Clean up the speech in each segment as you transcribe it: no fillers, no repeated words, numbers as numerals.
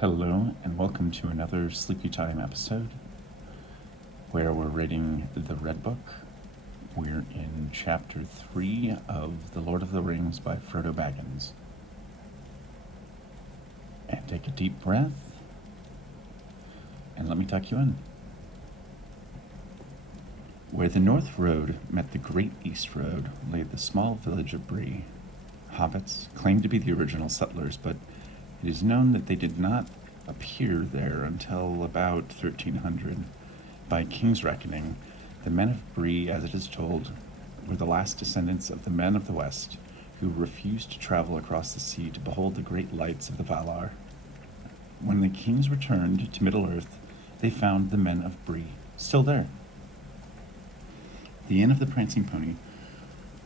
Hello, and welcome to another Sleepy Time episode where we're reading the Red Book. We're in Chapter 3 of The Lord of the Rings by Frodo Baggins. And take a deep breath, and let me tuck you in. Where the North Road met the Great East Road lay the small village of Bree. Hobbits claimed to be the original settlers, but it is known that they did not appear there until about 1300. By King's reckoning, the men of Bree, as it is told, were the last descendants of the men of the West, who refused to travel across the sea to behold the great lights of the Valar. When the kings returned to Middle-earth, they found the men of Bree still there. The Inn of the Prancing Pony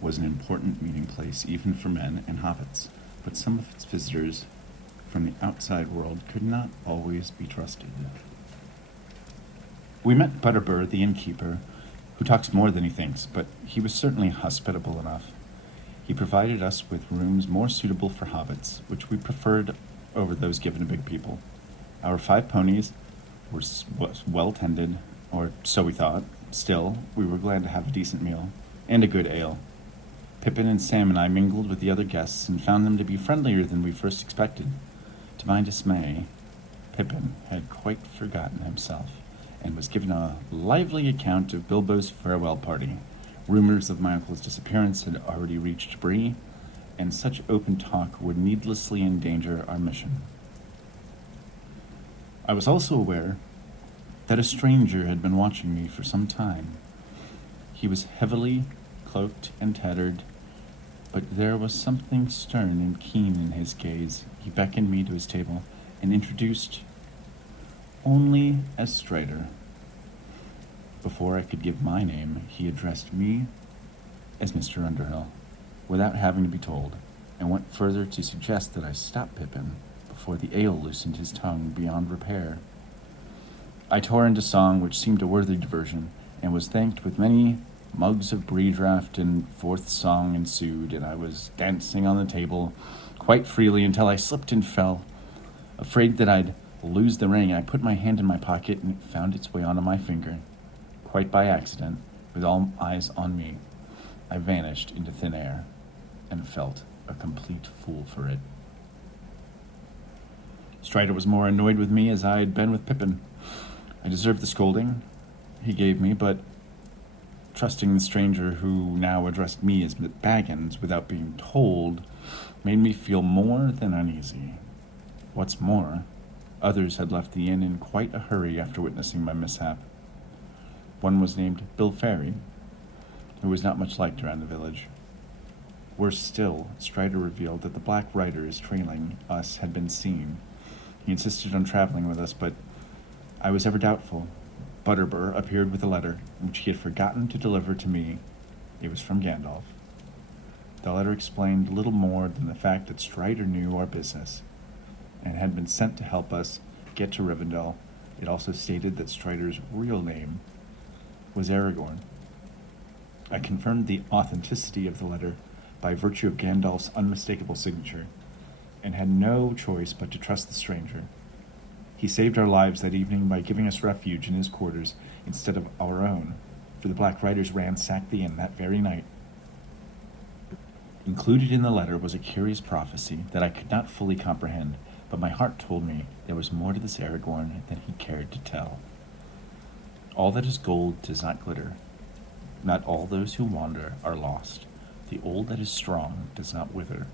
was an important meeting place even for men and hobbits, but some of its visitors from the outside world could not always be trusted. We met Butterbur, the innkeeper, who talks more than he thinks, but he was certainly hospitable enough. He provided us with rooms more suitable for hobbits, which we preferred over those given to big people. Our 5 ponies were well tended, or so we thought. Still, we were glad to have a decent meal, and a good ale. Pippin and Sam and I mingled with the other guests and found them to be friendlier than we first expected. To my dismay, Pippin had quite forgotten himself, and was given a lively account of Bilbo's farewell party. Rumors of my uncle's disappearance had already reached Bree, and such open talk would needlessly endanger our mission. I was also aware that a stranger had been watching me for some time. He was heavily cloaked and tattered, but there was something stern and keen in his gaze. He beckoned me to his table and introduced only as Strider. Before I could give my name, he addressed me as Mr. Underhill, without having to be told, and went further to suggest that I stop Pippin before the ale loosened his tongue beyond repair. I tore into song, which seemed a worthy diversion, and was thanked with many mugs of Bree draft, and fourth song ensued, and I was dancing on the table quite freely until I slipped and fell. Afraid that I'd lose the ring, I put my hand in my pocket, and it found its way onto my finger. Quite by accident, with all eyes on me, I vanished into thin air, and felt a complete fool for it. Strider was more annoyed with me as I had been with Pippin. I deserved the scolding he gave me, but trusting the stranger who now addressed me as Baggins without being told made me feel more than uneasy. What's more, others had left the inn in quite a hurry after witnessing my mishap. One was named Bill Ferry, who was not much liked around the village. Worse still, Strider revealed that the Black Riders trailing us had been seen. He insisted on traveling with us, but I was ever doubtful. Butterbur appeared with a letter, which he had forgotten to deliver to me. It was from Gandalf. The letter explained little more than the fact that Strider knew our business, and had been sent to help us get to Rivendell. It also stated that Strider's real name was Aragorn. I confirmed the authenticity of the letter by virtue of Gandalf's unmistakable signature, and had no choice but to trust the stranger. He saved our lives that evening by giving us refuge in his quarters instead of our own, for the Black Riders ransacked the inn that very night. Included in the letter was a curious prophecy that I could not fully comprehend, but my heart told me there was more to this Aragorn than he cared to tell. All that is gold does not glitter. Not all those who wander are lost. The old that is strong does not wither.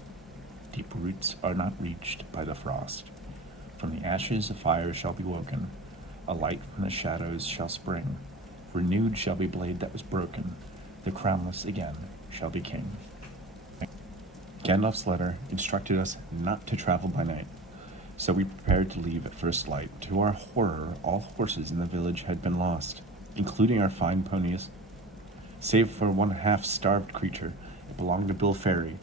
Deep roots are not reached by the frost. From the ashes a fire shall be woken. A light from the shadows shall spring. Renewed shall be blade that was broken. The crownless again shall be king. Gandalf's letter instructed us not to travel by night, so we prepared to leave at first light. To our horror, all horses in the village had been lost, including our fine ponies. Save for one half-starved creature that belonged to Bill Ferry.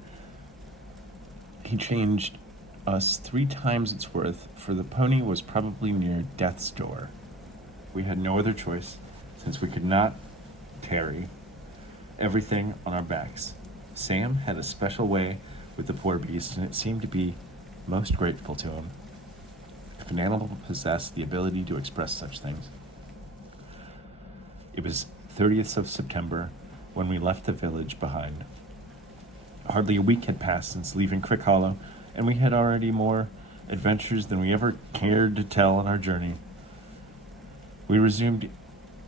He changed us 3 times its worth, for the pony was probably near death's door. We had no other choice, since we could not carry everything on our backs. Sam had a special way with the poor beast, and it seemed to be most grateful to him. if an animal possessed the ability to express such things. It was 30th of September when we left the village behind. Hardly a week had passed since leaving Crick Hollow, and we had already more adventures than we ever cared to tell on our journey. We resumed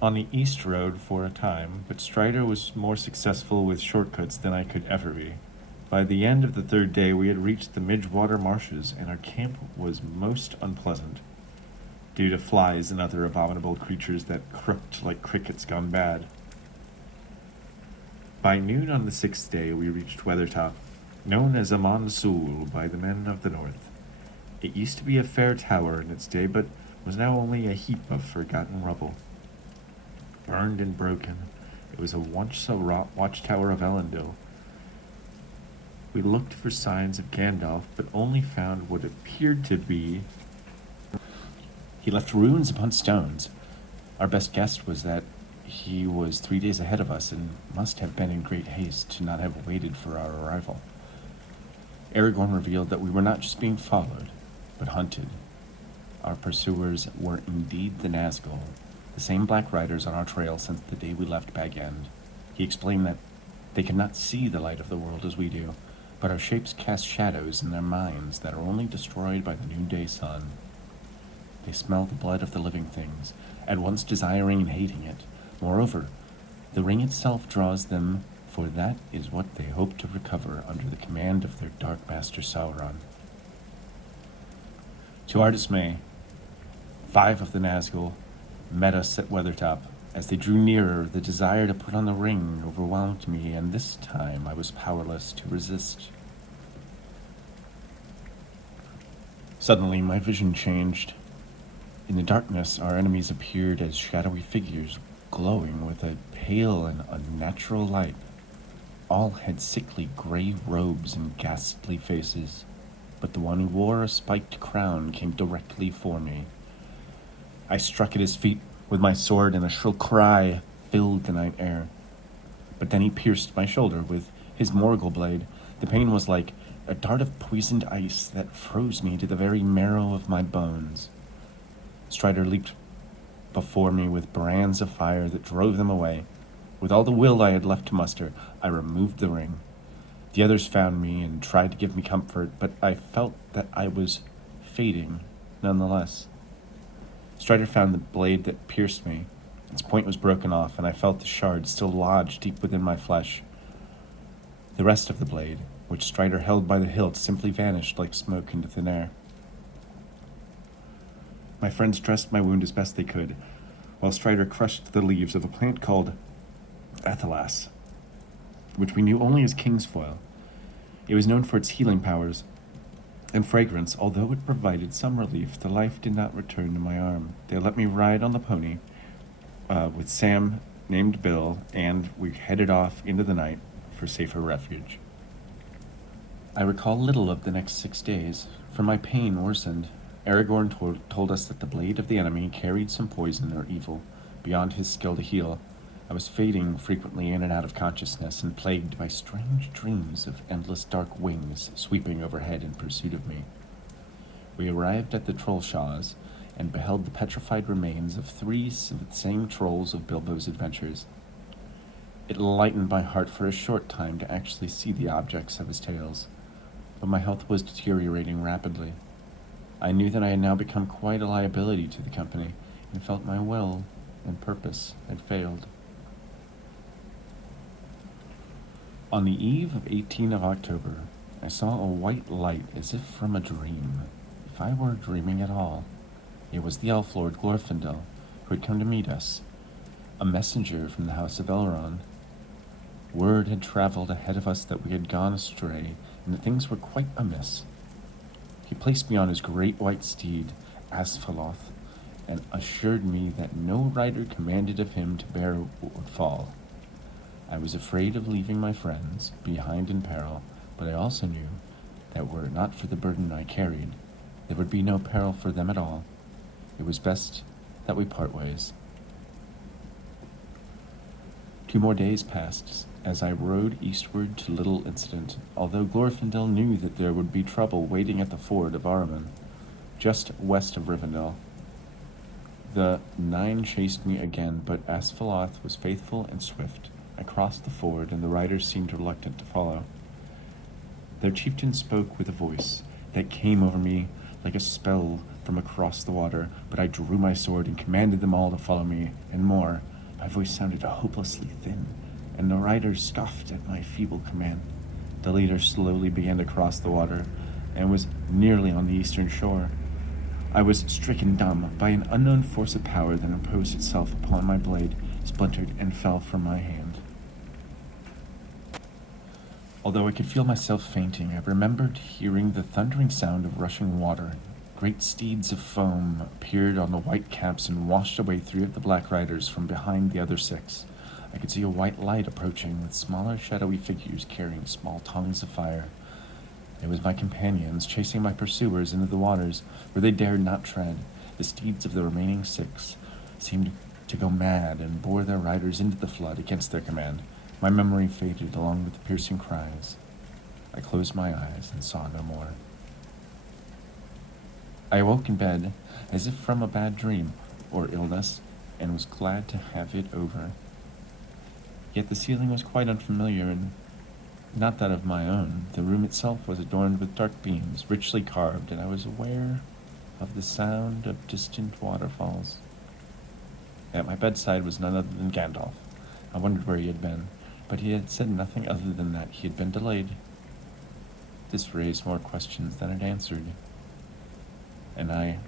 on the east road for a time, but Strider was more successful with shortcuts than I could ever be. By the end of the third day, we had reached the Midgewater marshes, and our camp was most unpleasant, due to flies and other abominable creatures that croaked like crickets gone bad. By noon on the sixth day, we reached Weathertop, known as Amon Sul by the men of the north. It used to be a fair tower in its day, but was now only a heap of forgotten rubble. Burned and broken, it was a once a watchtower of Elendil. We looked for signs of Gandalf, but only found what appeared to be... He left runes upon stones. Our best guess was that he was 3 days ahead of us and must have been in great haste to not have waited for our arrival. Aragorn revealed that we were not just being followed, but hunted. Our pursuers were indeed the Nazgul, the same black riders on our trail since the day we left Bag End. He explained that they cannot see the light of the world as we do, but our shapes cast shadows in their minds that are only destroyed by the noonday sun. They smell the blood of the living things, at once desiring and hating it. Moreover, the ring itself draws them, for that is what they hope to recover under the command of their dark master Sauron. To our dismay, 5 of the Nazgul met us at Weathertop. As they drew nearer, the desire to put on the ring overwhelmed me, and this time I was powerless to resist. Suddenly, my vision changed. In the darkness, our enemies appeared as shadowy figures, glowing with a pale and unnatural light. All had sickly gray robes and ghastly faces, but the one who wore a spiked crown came directly for me. I struck at his feet with my sword, and a shrill cry filled the night air. But then he pierced my shoulder with his Morgul blade. The pain was like a dart of poisoned ice that froze me to the very marrow of my bones. Strider leaped before me with brands of fire that drove them away. With all the will I had left to muster, I removed the ring. The others found me and tried to give me comfort, but I felt that I was fading nonetheless. Strider found the blade that pierced me. Its point was broken off, and I felt the shard still lodged deep within my flesh. The rest of the blade, which Strider held by the hilt, simply vanished like smoke into thin air. My friends dressed my wound as best they could, while Strider crushed the leaves of a plant called Athelas, which we knew only as kingsfoil. It was known for its healing powers and fragrance. Although it provided some relief, the life did not return to my arm. They let me ride on the pony with Sam, named Bill, and we headed off into the night for safer refuge. I recall little of the next 6 days, for my pain worsened. Aragorn told us that the blade of the enemy carried some poison or evil beyond his skill to heal. I was fading frequently in and out of consciousness and plagued by strange dreams of endless dark wings sweeping overhead in pursuit of me. We arrived at the Trollshaws and beheld the petrified remains of 3 of the same trolls of Bilbo's adventures. It lightened my heart for a short time to actually see the objects of his tales, but my health was deteriorating rapidly. I knew that I had now become quite a liability to the company, and felt my will and purpose had failed. On the eve of 18 of October, I saw a white light as if from a dream. If I were dreaming at all, it was the elf lord Glorfindel, who had come to meet us, a messenger from the house of Elrond. Word had traveled ahead of us that we had gone astray, and that things were quite amiss. He placed me on his great white steed, Asphaloth, and assured me that no rider commanded of him to bear would fall. I was afraid of leaving my friends behind in peril, but I also knew that were it not for the burden I carried, there would be no peril for them at all. It was best that we part ways. 2 more days passed as I rode eastward to little incident, although Glorfindel knew that there would be trouble waiting at the ford of Ahriman. just west of Rivendell. The 9 chased me again, but Asphalloth was faithful and swift. I crossed the ford, and the riders seemed reluctant to follow. Their chieftain spoke with a voice that came over me like a spell from across the water, but I drew my sword and commanded them all to follow me, and more. My voice sounded hopelessly thin, and the riders scoffed at my feeble command. The leader slowly began to cross the water, and was nearly on the eastern shore. I was stricken dumb by an unknown force of power that imposed itself upon my blade, splintered, and fell from my hand. Although I could feel myself fainting, I remembered hearing the thundering sound of rushing water. Great steeds of foam appeared on the white caps and washed away 3 of the black riders from behind the other 6. I could see a white light approaching, with smaller shadowy figures carrying small tongues of fire. It was my companions chasing my pursuers into the waters, where they dared not tread. The steeds of the remaining 6 seemed to go mad and bore their riders into the flood against their command. My memory faded along with the piercing cries. I closed my eyes and saw no more. I awoke in bed, as if from a bad dream or illness, and was glad to have it over. Yet the ceiling was quite unfamiliar and not that of my own. The room itself was adorned with dark beams, richly carved, and I was aware of the sound of distant waterfalls. At my bedside was none other than Gandalf. I wondered where he had been, but he had said nothing other than that he had been delayed. This raised more questions than it answered, and I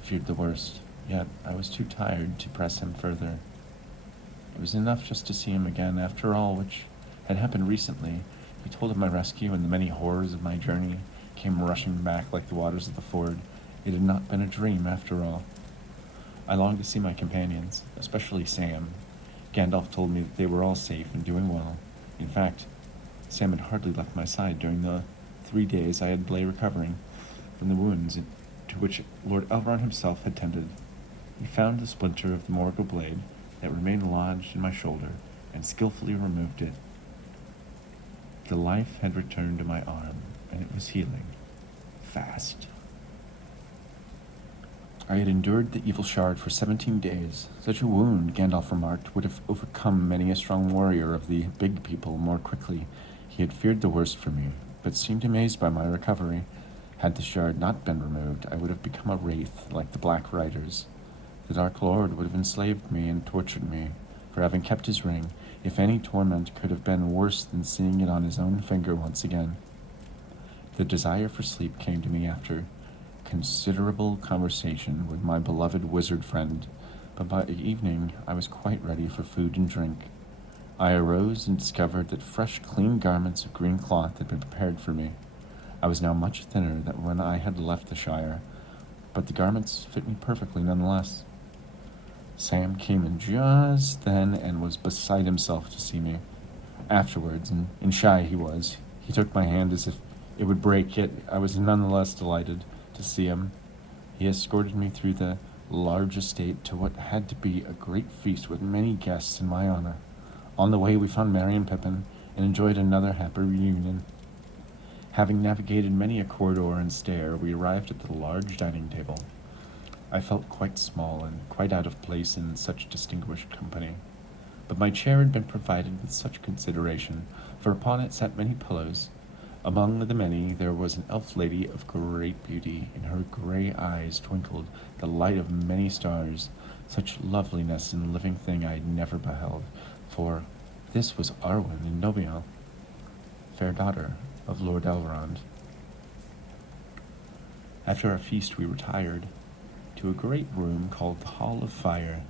feared the worst, yet I was too tired to press him further. It was enough just to see him again, after all which had happened recently. He told of my rescue, and the many horrors of my journey came rushing back like the waters of the ford. It had not been a dream, after all. I longed to see my companions, especially Sam. Gandalf told me that they were all safe and doing well. In fact, Sam had hardly left my side during the 3 days I had lay recovering from the wounds to which Lord Elrond himself had tended. He found the splinter of the Morgul blade that remained lodged in my shoulder, and skillfully removed it. The life had returned to my arm, and it was healing. Fast. I had endured the evil shard for 17 days. Such a wound, Gandalf remarked, would have overcome many a strong warrior of the big people more quickly. He had feared the worst for me, but seemed amazed by my recovery. Had the shard not been removed, I would have become a wraith like the Black Riders. The Dark Lord would have enslaved me and tortured me for having kept his ring, if any torment could have been worse than seeing it on his own finger once again. The desire for sleep came to me after considerable conversation with my beloved wizard friend, but by evening I was quite ready for food and drink. I arose and discovered that fresh, clean garments of green cloth had been prepared for me. I was now much thinner than when I had left the Shire, but the garments fit me perfectly nonetheless. Sam came in just then and was beside himself to see me. Afterwards, and shy he was, he took my hand as if it would break, yet I was nonetheless delighted to see him. He escorted me through the large estate to what had to be a great feast with many guests in my honor. On the way we found Merry and Pippin, and enjoyed another happy reunion. Having navigated many a corridor and stair, we arrived at the large dining table. I felt quite small and quite out of place in such distinguished company, but my chair had been provided with such consideration, for upon it sat many pillows. Among the many there was an elf lady of great beauty. In her gray eyes twinkled the light of many stars. Such loveliness in a living thing I had never beheld, for this was Arwen and Nobiel, fair daughter of Lord Elrond. After our feast we retired to a great room called the Hall of Fire.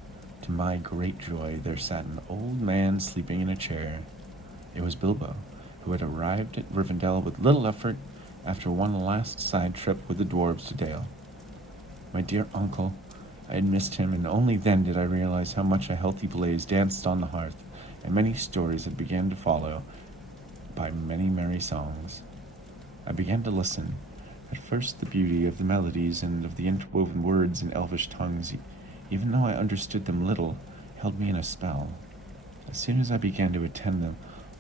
To my great joy, there sat an old man sleeping in a chair. It was Bilbo, who had arrived at Rivendell with little effort after one last side trip with the dwarves to Dale. My dear uncle, I had missed him, and only then did I realize how much a healthy blaze danced on the hearth, and many stories had begun to follow by many merry songs. I began to listen. At first the beauty of the melodies and of the interwoven words in elvish tongues, even though I understood them little, held me in a spell. As soon as I began to attend them,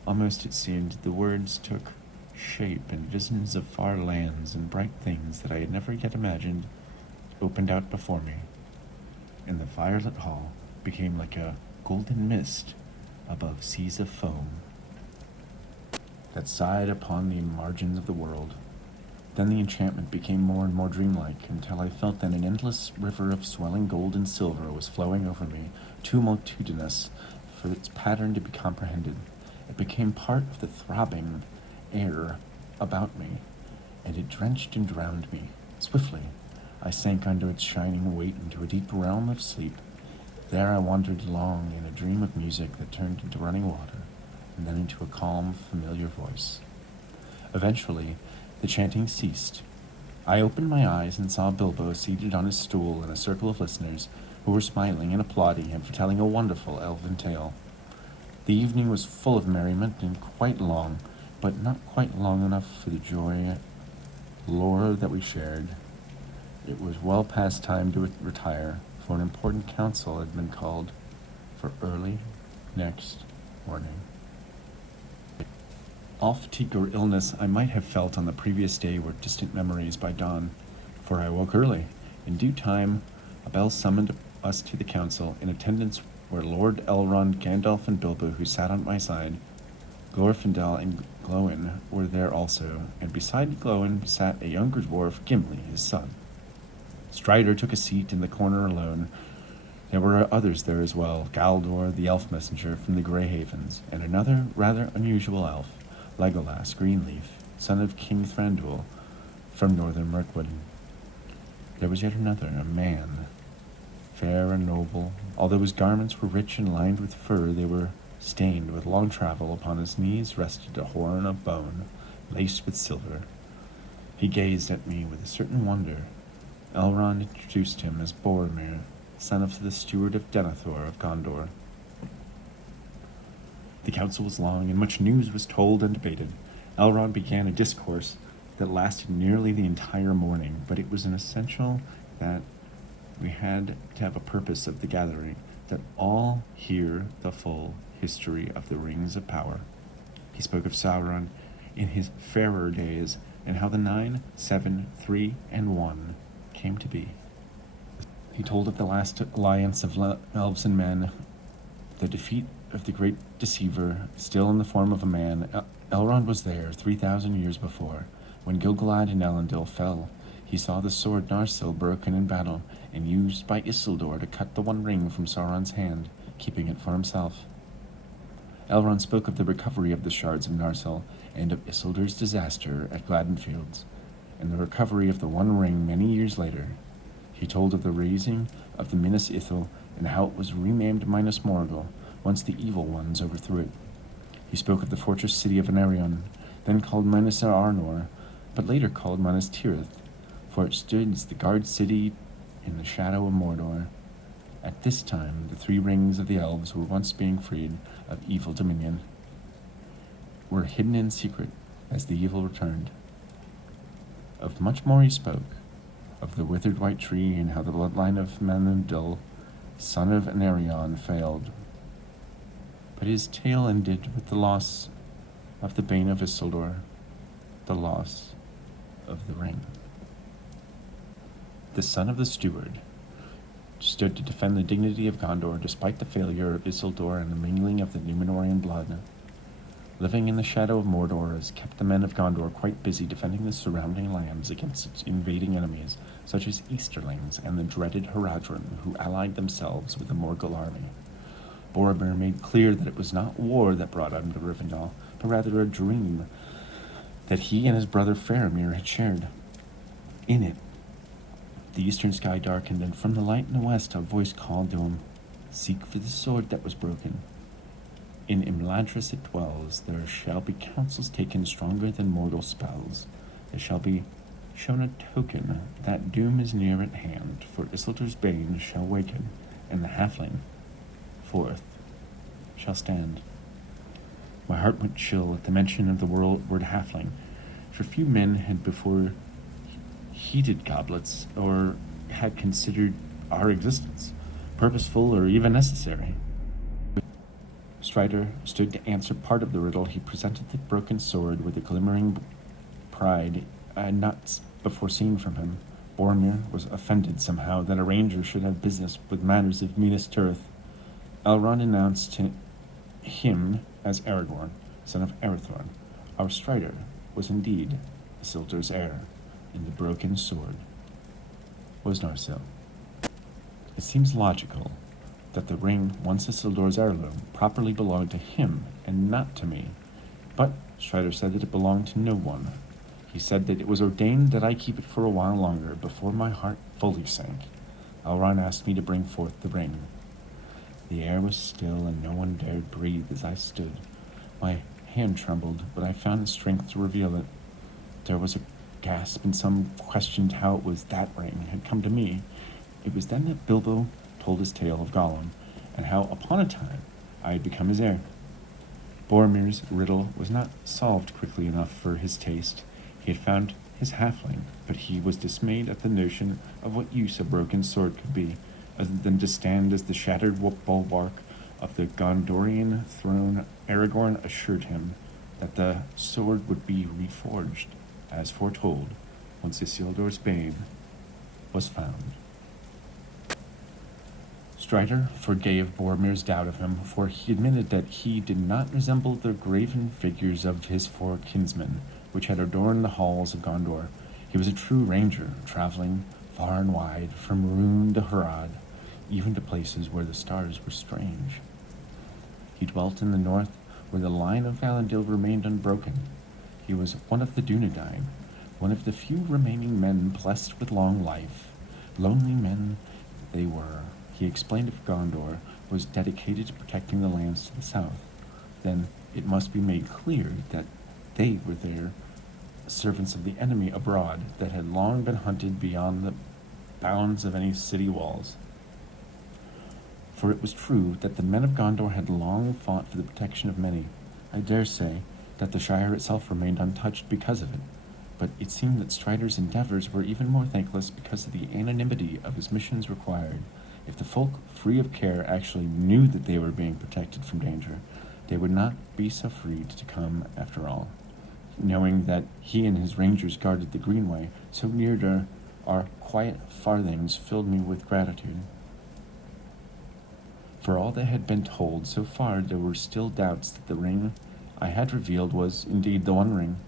almost it seemed the words took shape and visions of far lands and bright things that I had never yet imagined. opened out before me, and the firelit hall became like a golden mist above seas of foam that sighed upon the margins of the world. Then the enchantment became more and more dreamlike, until I felt that an endless river of swelling gold and silver was flowing over me, too multitudinous for its pattern to be comprehended. It became part of the throbbing air about me, and it drenched and drowned me. Swiftly, I sank under its shining weight into a deep realm of sleep. There I wandered long in a dream of music that turned into running water, and then into a calm, familiar voice. Eventually, the chanting ceased. I opened my eyes and saw Bilbo seated on his stool in a circle of listeners who were smiling and applauding him for telling a wonderful elven tale. The evening was full of merriment and quite long, but not quite long enough for the joy lore that we shared. It was well past time to retire, for an important council had been called for early next morning. All fatigue or illness I might have felt on the previous day were distant memories by dawn, for I woke early. In due time, a bell summoned us to the council. In attendance were Lord Elrond, Gandalf, and Bilbo, who sat on my side. Glorfindel and Glóin were there also, and beside Glóin sat a younger dwarf, Gimli, his son. Strider took a seat in the corner alone. There were others there as well, Galdor, the elf messenger from the Grey Havens, and another rather unusual elf, Legolas Greenleaf, son of King Thranduil, from northern Mirkwood. There was yet another, a man, fair and noble. Although his garments were rich and lined with fur, they were stained with long travel. Upon his knees rested a horn of bone, laced with silver. He gazed at me with a certain wonder. Elrond introduced him as Boromir, son of the steward of Denethor of Gondor. The council was long, and much news was told and debated. Elrond began a discourse that lasted nearly the entire morning, but it was an essential that we had to have a purpose of the gathering, that all hear the full history of the Rings of Power. He spoke of Sauron in his fairer days, and how the 9, 7, 3, and 1 came to be. He told of the last alliance of elves and men, the defeat of the great deceiver, still in the form of a man. Elrond was there 3,000 years before. When Gil-galad and Elendil fell, he saw the sword Narsil broken in battle, and used by Isildur to cut the one ring from Sauron's hand, keeping it for himself. Elrond spoke of the recovery of the shards of Narsil, and of Isildur's disaster at Gladdenfields, and the recovery of the one ring many years later. He told of the raising of the Minas Ithil, and how it was renamed Minas Morgul, once the evil ones overthrew it. He spoke of the fortress city of Anarion, then called Minas Arnor, but later called Minas Tirith, for it stood as the guard city in the shadow of Mordor. At this time, the 3 rings of the elves were once being freed of evil dominion, were hidden in secret as the evil returned. Of much more he spoke, of the withered white tree, and how the bloodline of Manendil, son of Anarion, failed. But his tale ended with the loss of the bane of Isildur, the loss of the ring. The son of the steward stood to defend the dignity of Gondor despite the failure of Isildur and the mingling of the Númenorian blood. Living in the shadow of Mordor has kept the men of Gondor quite busy defending the surrounding lands against its invading enemies, such as Easterlings and the dreaded Haradrim, who allied themselves with the Morgul army. Boromir made clear that it was not war that brought him to Rivendell, but rather a dream that he and his brother Faramir had shared. In it, the eastern sky darkened, and from the light in the west a voice called to him, "Seek for the sword that was broken. In Imladris it dwells. There shall be counsels taken stronger than mortal spells. There shall be shown a token that doom is near at hand, for Isildur's bane shall waken, and the halfling, forth, shall stand." My heart went chill at the mention of the word halfling, for few men had before heated goblets, or had considered our existence purposeful or even necessary. Strider stood to answer part of the riddle. He presented the broken sword with a glimmering pride I had not before seen from him. Boromir was offended somehow that a ranger should have business with matters of Minas Tirith. Elrond announced him as Aragorn, son of Arathorn. Our Strider was indeed Isildur's heir, and the broken sword was Narsil. It seems logical that the ring, once Isildur's heirloom, properly belonged to him and not to me. But Strider said that it belonged to no one. He said that it was ordained that I keep it for a while longer before my heart fully sank. Elrond asked me to bring forth the ring. The air was still, and no one dared breathe as I stood. My hand trembled, but I found the strength to reveal it. There was a gasp, and some questioned how it was that ring had come to me. It was then that Bilbo told his tale of Gollum, and how, upon a time, I had become his heir. Boromir's riddle was not solved quickly enough for his taste. He had found his halfling, but he was dismayed at the notion of what use a broken sword could be, other than to stand as the shattered bulwark of the Gondorian throne. Aragorn assured him that the sword would be reforged, as foretold, once Isildur's babe was found. Strider forgave Boromir's doubt of him, for he admitted that he did not resemble the graven figures of his four kinsmen, which had adorned the halls of Gondor. He was a true ranger, traveling far and wide, from Rhûn to Harad, even to places where the stars were strange. He dwelt in the north, where the line of Valinor remained unbroken. He was one of the Dunedain, one of the few remaining men blessed with long life. Lonely men they were. He explained if Gondor was dedicated to protecting the lands to the south, then it must be made clear that they were there, servants of the enemy abroad that had long been hunted beyond the bounds of any city walls. For it was true that the men of Gondor had long fought for the protection of many. I dare say that the Shire itself remained untouched because of it, but it seemed that Strider's endeavors were even more thankless because of the anonymity of his missions required. If the folk free of care actually knew that they were being protected from danger, they would not be so free to come after all. Knowing that he and his rangers guarded the Greenway so near to our quiet farthings filled me with gratitude. For all they had been told so far, there were still doubts that the ring I had revealed was indeed the One Ring.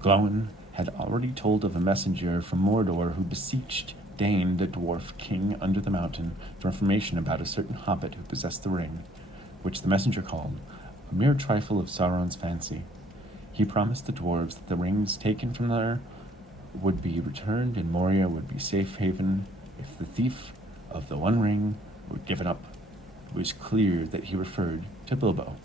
Glóin had already told of a messenger from Mordor who beseeched Dain, the dwarf king under the mountain, for information about a certain hobbit who possessed the ring, which the messenger called a mere trifle of Sauron's fancy. He promised the dwarves that the rings taken from there would be returned and Moria would be safe haven if the thief of the One Ring were given up. It was clear that he referred to Bilbo.